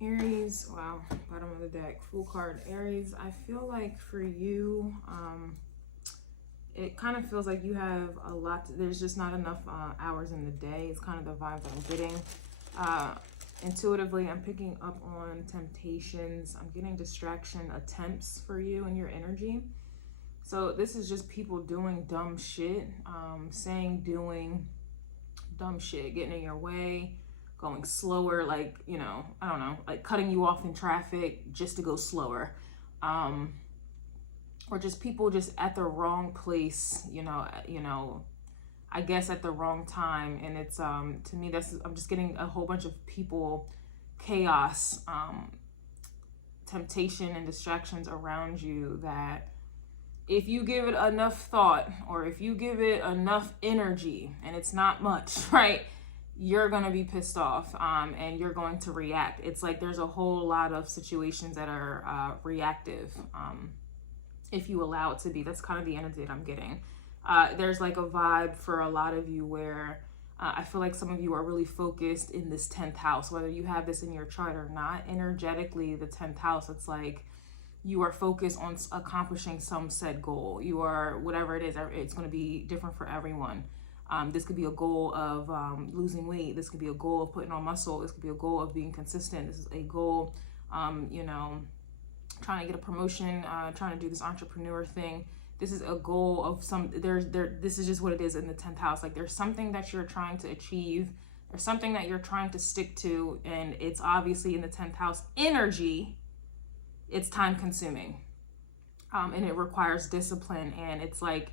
Aries, wow, bottom of the deck, full card. Aries, I feel like for you, it kind of feels like you have a lot there's just not enough hours in the day. It's kind of the vibe that I'm getting. Intuitively, I'm picking up on temptations. I'm getting distraction attempts for you and your energy. So this is just people doing dumb shit, saying, doing dumb shit, getting in your way, going slower, like, you know, I don't know, like cutting you off in traffic just to go slower. Or just people just at the wrong place, you know, I guess at the wrong time. And it's, to me, I'm just getting a whole bunch of people, chaos, temptation and distractions around you that if you give it enough thought or if you give it enough energy, and it's not much, right, you're going to be pissed off, and you're going to react. It's like there's a whole lot of situations that are reactive, if you allow it to be. That's kind of the energy that I'm getting. There's like a vibe for a lot of you where I feel like some of you are really focused in this 10th house, whether you have this in your chart or not. Energetically, the 10th house, it's like you are focused on accomplishing some said goal. You are, whatever it is, it's going to be different for everyone. This could be a goal of losing weight. This could be a goal of putting on muscle. This could be a goal of being consistent. This is a goal, you know, trying to get a promotion, trying to do this entrepreneur thing. This is a goal of this is just what it is in the 10th house. Like there's something that you're trying to achieve. There's something that you're trying to stick to. And it's obviously in the 10th house energy. It's time consuming. And it requires discipline. And it's like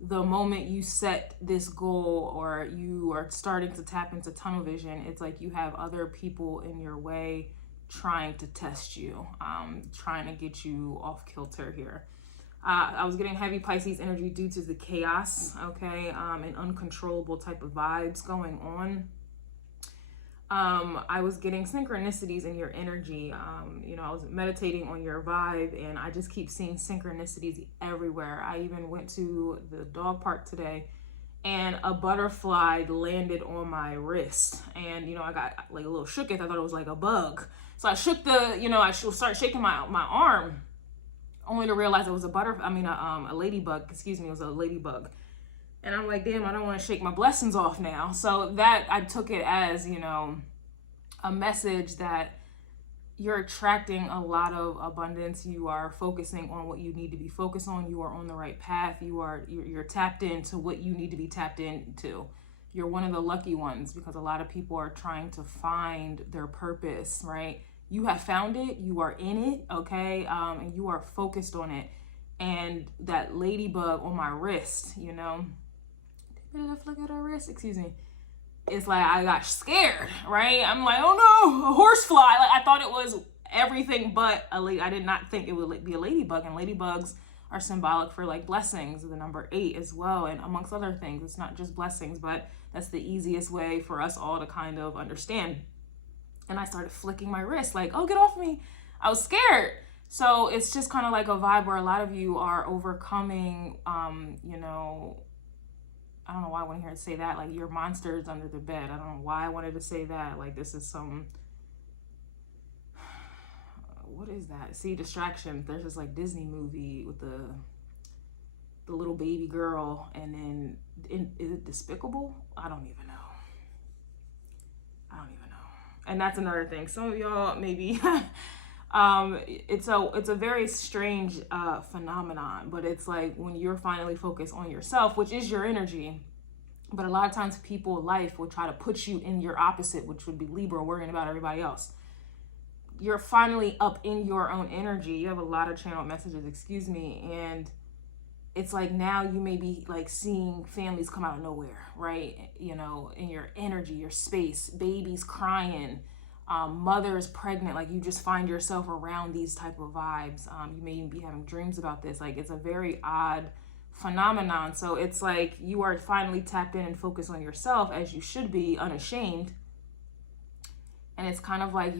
the moment you set this goal or you are starting to tap into tunnel vision, it's like you have other people in your way trying to test you, trying to get you off kilter here. I was getting heavy Pisces energy due to the chaos, okay, and uncontrollable type of vibes going on. I was getting synchronicities in your energy. You know, I was meditating on your vibe and I just keep seeing synchronicities everywhere. I even went to the dog park today and a butterfly landed on my wrist. And, you know, I got like a little shook it. I thought it was like a bug. So I shook I started shaking my arm only to realize it was a ladybug, excuse me, it was a ladybug. And I'm like, damn, I don't want to shake my blessings off now. So that, I took it as, you know, a message that you're attracting a lot of abundance. You are focusing on what you need to be focused on. You are on the right path. You're tapped into what you need to be tapped into. You're one of the lucky ones because a lot of people are trying to find their purpose, right? You have found it. You are in it, okay? And you are focused on it. And that ladybug on my wrist, you know, did I flick at her wrist? Excuse me. It's like I got scared, right? I'm like, oh no, a horsefly. Like I thought it was everything but I did not think it would be a ladybug. And ladybugs are symbolic for like blessings, the number 8 as well, and amongst other things. It's not just blessings, but that's the easiest way for us all to kind of understand. And I started flicking my wrist like, oh, get off me. I was scared. So it's just kind of like a vibe where a lot of you are overcoming, you know, I don't know why I want to hear it say that, like your monsters under the bed. I don't know why I wanted to say that. Like this is some, what is that? See, distraction. There's this like Disney movie with the little baby girl, and then is it Despicable? I don't even know. And that's another thing. Some of y'all maybe it's a very strange phenomenon, but it's like when you're finally focused on yourself, which is your energy. But a lot of times people in life will try to put you in your opposite, which would be Libra, worrying about everybody else. You're finally up in your own energy. You have a lot of channel messages, excuse me, and it's like now you may be like seeing families come out of nowhere, right? You know, in your energy, your space, babies crying, mothers pregnant, like you just find yourself around these type of vibes. You may even be having dreams about this. Like it's a very odd phenomenon. So it's like you are finally tapped in and focused on yourself, as you should be, unashamed. And it's kind of like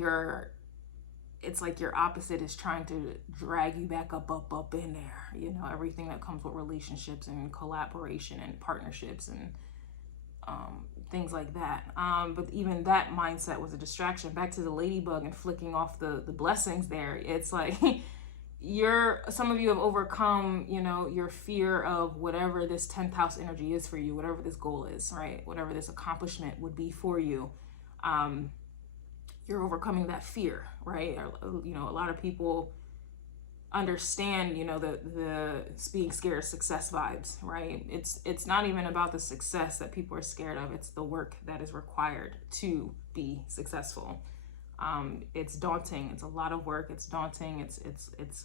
it's like your opposite is trying to drag you back up in there, you know, everything that comes with relationships and collaboration and partnerships and things like that. But even that mindset was a distraction. Back to the ladybug and flicking off the blessings there. It's like some of you have overcome, you know, your fear of whatever this 10th house energy is for you, whatever this goal is, right? Whatever this accomplishment would be for you. You're overcoming that fear, right? You know, a lot of people understand, you know, the being scared of success vibes, right? It's not even about the success that people are scared of. It's the work that is required to be successful. It's daunting. It's a lot of work. It's daunting. It's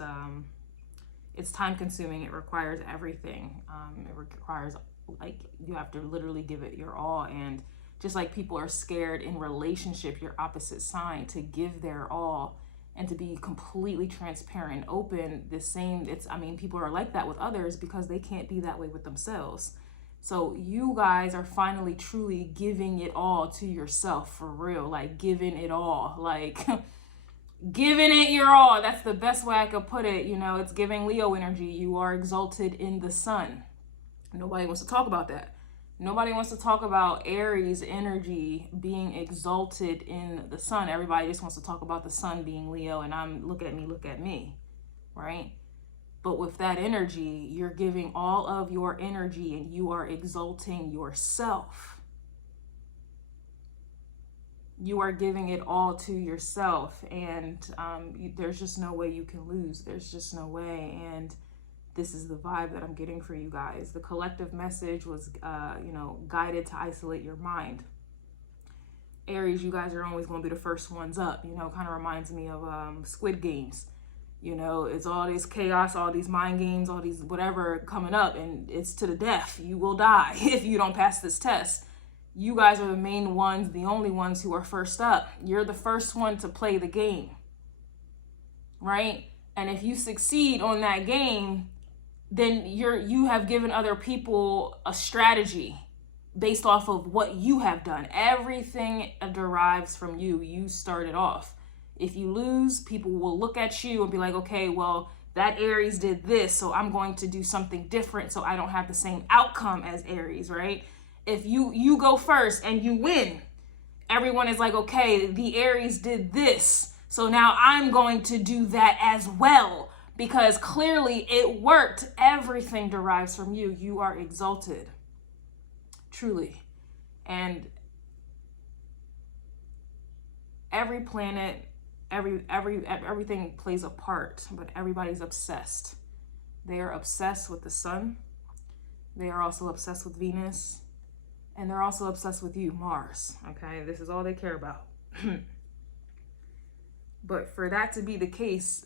time consuming. It requires everything. It requires, like, you have to literally give it your all. And just like people are scared in relationship, your opposite sign, to give their all and to be completely transparent and open, people are like that with others because they can't be that way with themselves. So you guys are finally truly giving it all to yourself, for real, like giving it all, like giving it your all. That's the best way I could put it. You know, it's giving Leo energy. You are exalted in the sun. Nobody wants to talk about that. Nobody wants to talk about Aries energy being exalted in the sun. Everybody just wants to talk about the sun being Leo, and look at me, right? But with that energy, you're giving all of your energy and you are exalting yourself. You are giving it all to yourself, and there's just no way you can lose. There's just no way. And this is the vibe that I'm getting for you guys. The collective message was, guided to isolate your mind. Aries, you guys are always going to be the first ones up. You know, kind of reminds me of Squid Games. You know, it's all this chaos, all these mind games, all these whatever coming up, and it's to the death. You will die if you don't pass this test. You guys are the main ones, the only ones who are first up. You're the first one to play the game, right? And if you succeed on that game, then you have given other people a strategy based off of what you have done. Everything derives from you. You started off. If you lose, people will look at you and be like, okay, well, that Aries did this, so I'm going to do something different so I don't have the same outcome as Aries, right? If you go first and you win, everyone is like, okay, the Aries did this, so now I'm going to do that as well because clearly it worked. Everything derives from you. You are exalted, truly. And every planet, everything plays a part, but everybody's obsessed. They are obsessed with the sun. They are also obsessed with Venus. And they're also obsessed with you, Mars. Okay, this is all they care about. But for that to be the case,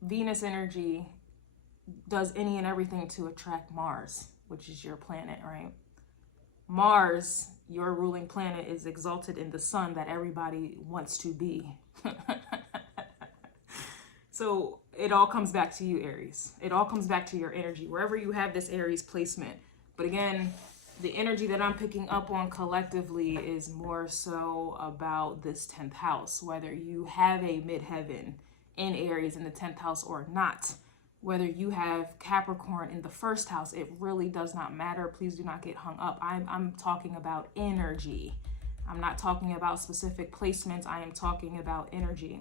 Venus energy does any and everything to attract Mars, which is your planet, right? Mars, your ruling planet, is exalted in the sun that everybody wants to be. So it all comes back to you, Aries. It all comes back to your energy, wherever you have this Aries placement. But again, the energy that I'm picking up on collectively is more so about this 10th house, whether you have a midheaven in Aries in the 10th house or not, whether you have Capricorn in the first house, it really does not matter. Please do not get hung up. I'm talking about energy. I'm not talking about specific placements. I am talking about energy.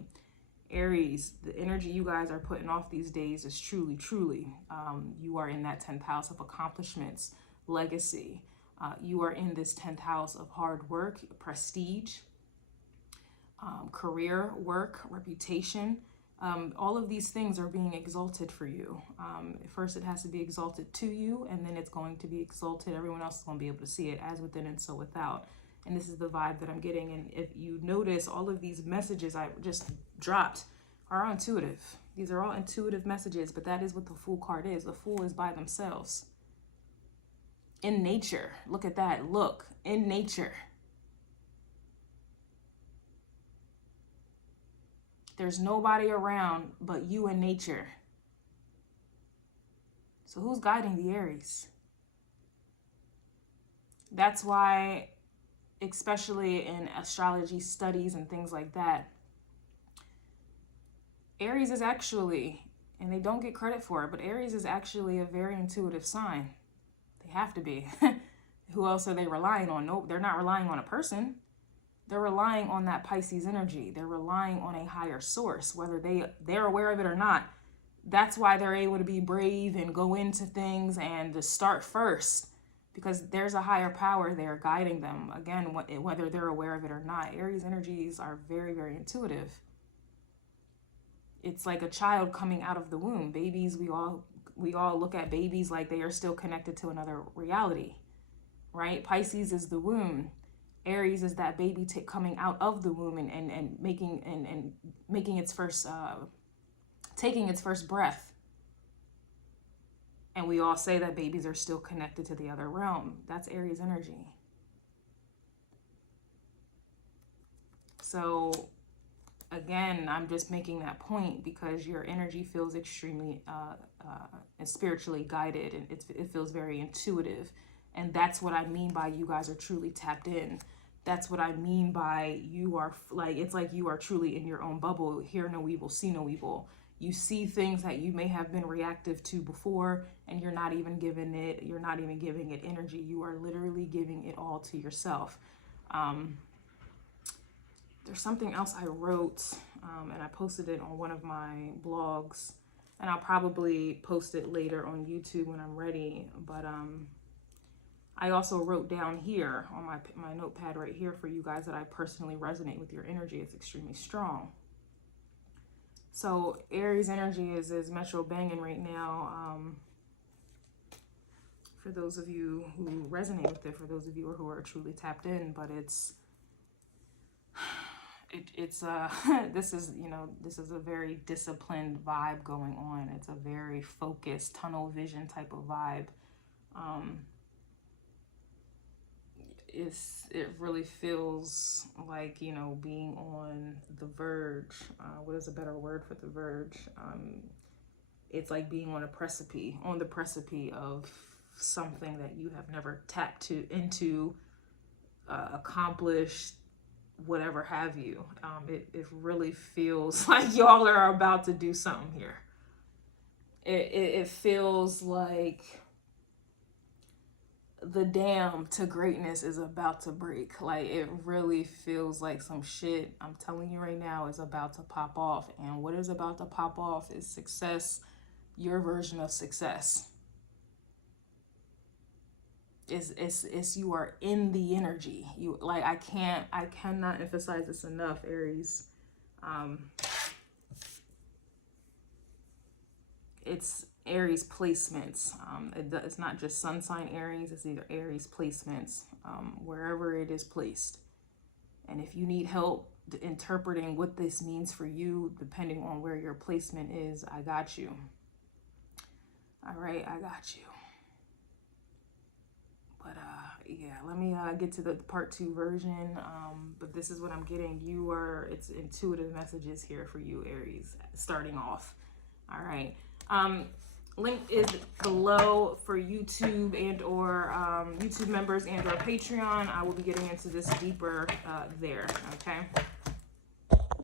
Aries, the energy you guys are putting off these days is truly, you are in that 10th house of accomplishments, legacy. You are in this 10th house of hard work, prestige, career, work, reputation. All of these things are being exalted for you. First, it has to be exalted to you, and then it's going to be exalted. Everyone else is going to be able to see it as within and so without. And this is the vibe that I'm getting. And if you notice, all of these messages I just dropped are intuitive. These are all intuitive messages, but that is what the Fool card is. The Fool is by themselves. In nature. Look at that. Look. In nature. There's nobody around but you and nature. So who's guiding the Aries? That's why, especially in astrology studies and things like that, Aries is actually, and they don't get credit for it, but Aries is actually a very intuitive sign. They have to be. Who else are they relying on? No, they're not relying on a person. They're relying on that Pisces energy. They're relying on a higher source, whether they're aware of it or not. That's why they're able to be brave and go into things and to start first, because there's a higher power there guiding them. Again, whether they're aware of it or not. Aries energies are very, very intuitive. It's like a child coming out of the womb. Babies, we all look at babies like they are still connected to another reality, right? Pisces is the womb. Aries is that baby coming out of the womb and making its first, taking its first breath. And we all say that babies are still connected to the other realm. That's Aries energy. So again, I'm just making that point because your energy feels extremely spiritually guided, and it feels very intuitive. And that's what I mean by you guys are truly tapped in. That's what I mean by you are like, it's like you are truly in your own bubble. Hear no evil, see no evil. You see things that you may have been reactive to before, and you're not even giving it energy. You are literally giving it all to yourself. There's something else I wrote, and I posted it on one of my blogs, and I'll probably post it later on YouTube when I'm ready. But I also wrote down here on my notepad right here for you guys that I personally resonate with your energy. It's extremely strong. So Aries energy is metro banging right now. For those of you who resonate with it, for those of you who are truly tapped in, but it's this is a very disciplined vibe going on. It's a very focused tunnel vision type of vibe. It really feels like, you know, being on the verge. What is a better word for the verge? It's like being on the precipice of something that you have never tapped into, accomplished, whatever have you. It really feels like y'all are about to do something here. It feels like the dam to greatness is about to break. Like, it really feels like some shit, I'm telling you right now, is about to pop off. And what is about to pop off is success, your version of success. It's you are in the energy. You, like, I cannot emphasize this enough, Aries. It's Aries placements. It's not just sun sign Aries, it's either Aries placements, wherever it is placed. And if you need help interpreting what this means for you, depending on where your placement is, I got you. All right, I got you. But yeah, let me get to the part 2 version. But this is what I'm getting. It's intuitive messages here for you, Aries, starting off. All right. Link is below for YouTube and or YouTube members and or Patreon. I will be getting into this deeper there. Okay.